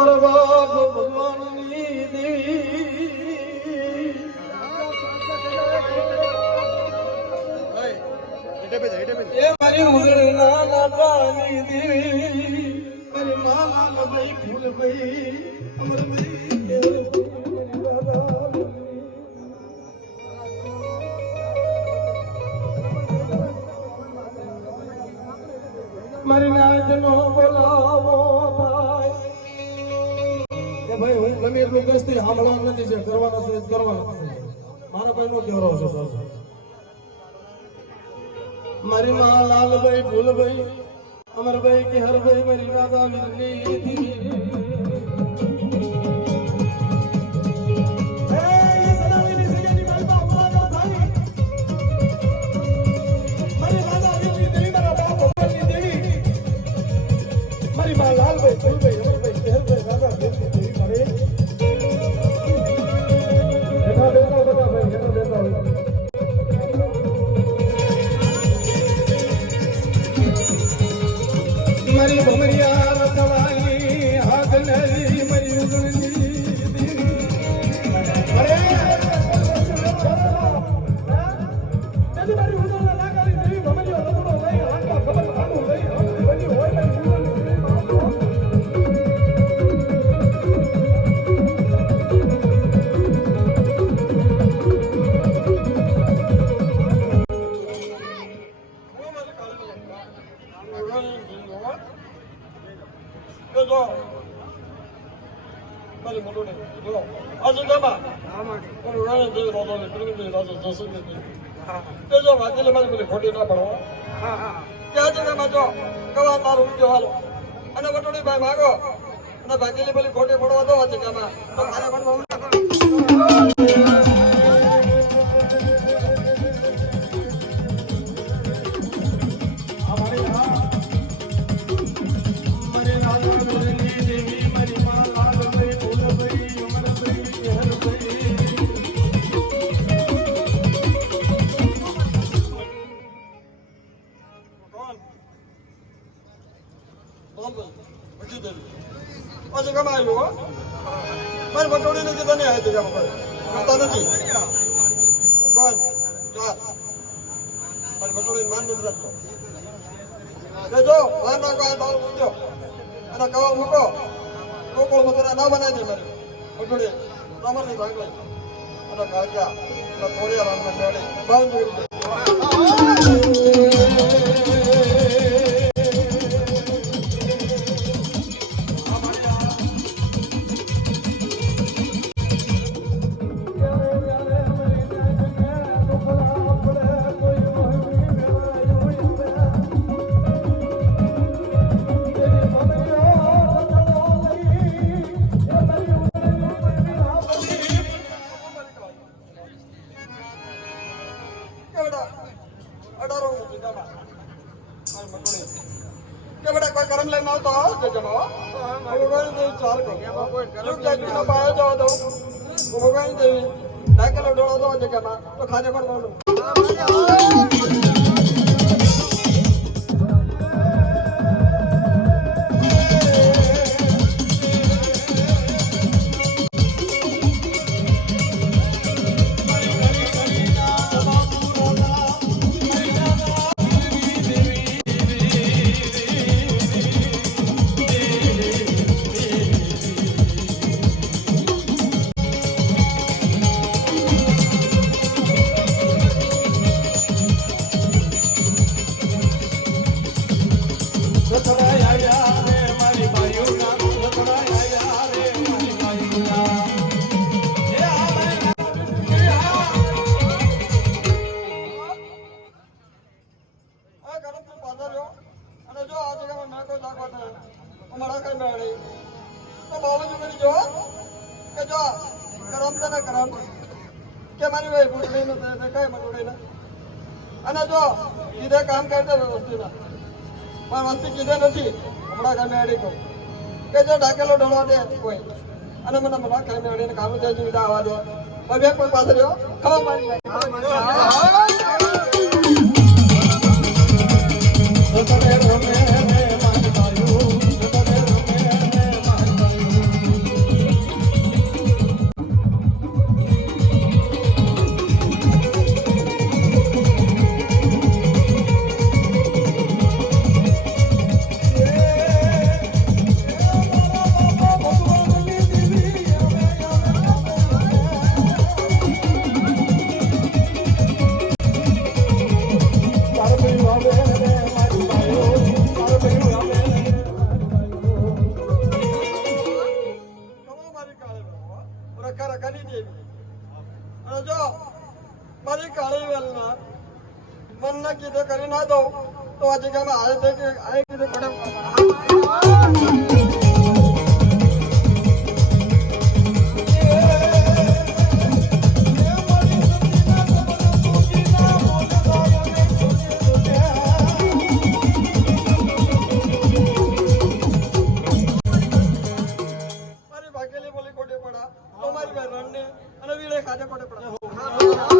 મારા બાપ ભગવાનની દેવી એ મારી ઉદળના નાતાની દેવી મારી માલા ભાઈ ફૂલ ભાઈ અમર મારી નાજનો બોલાવો ભાઈ કે ભાઈ હું ગમે એટલું કસ્તી સાંભળવાનું નથી છે કરવાનું છે કરવાનું મારા ભાઈ નો કેવરો છે સર મારી માં લાલભાઈ ફૂલભાઈ અમરભાઈ કે હરભાઈ મારી રાધા વીરની મારી ભમરિયા રતવાઈ આગનરી મારી ઉગણી અરે મારી ઉગણના લાગારી દેવી ભમરિયા રતનો લઈ હાથમાં ખબર આનું લઈ આનું બની હોય મારી ખોટી ના પડો ત્યાં જગ્યામાં જો કવા તારું રૂપિયો હાલો અને વટોડી ભાઈ માગો અને ભાગેલી પેલી ખોટી પડવા દો જગ્યામાં તો મારે પણ મારી બટોડી નથી તને આવે તો કરતા નથી મારી બટોડી માન નથી રાખતો જો વાર નાખો આ દાળ મૂકજો અને કવા મૂકો ગોકળ મથુરા ના બનાવી દે મારી બટોડી તમારી ભાગ લઈ અને કાગ્યા થોડી રામના મેળે બાવ જોડી करम लेना तो जमा भगवान देवी चार को जो जाति ना पाया जाओ तो भगवान देवी नाके लो डोला दो जगह में तो खाने को दो અને જો કીધે કામ કરતા વ્યવસ્થિત પણ વસ્તી કીધે નથી હમણાં કામે અડી કહું કે જો ડાકેલો ઢોળવા દે કોઈ અને મને હમણાં કામે અડીને કામ જાય સુવિધા આવવા દે હવે કોઈ પાસે રહ્યો ખાવા મારી દેવી અને જો મારી કાળી વેલના મનના કીધે કરી ના દઉં તો આજે ગામે આવે છે કે આ કીધે પડે મારી ભાગેલી બોલી કોટે પડા તો મારી બહેન અને વીડે ખાતે કોટે પડા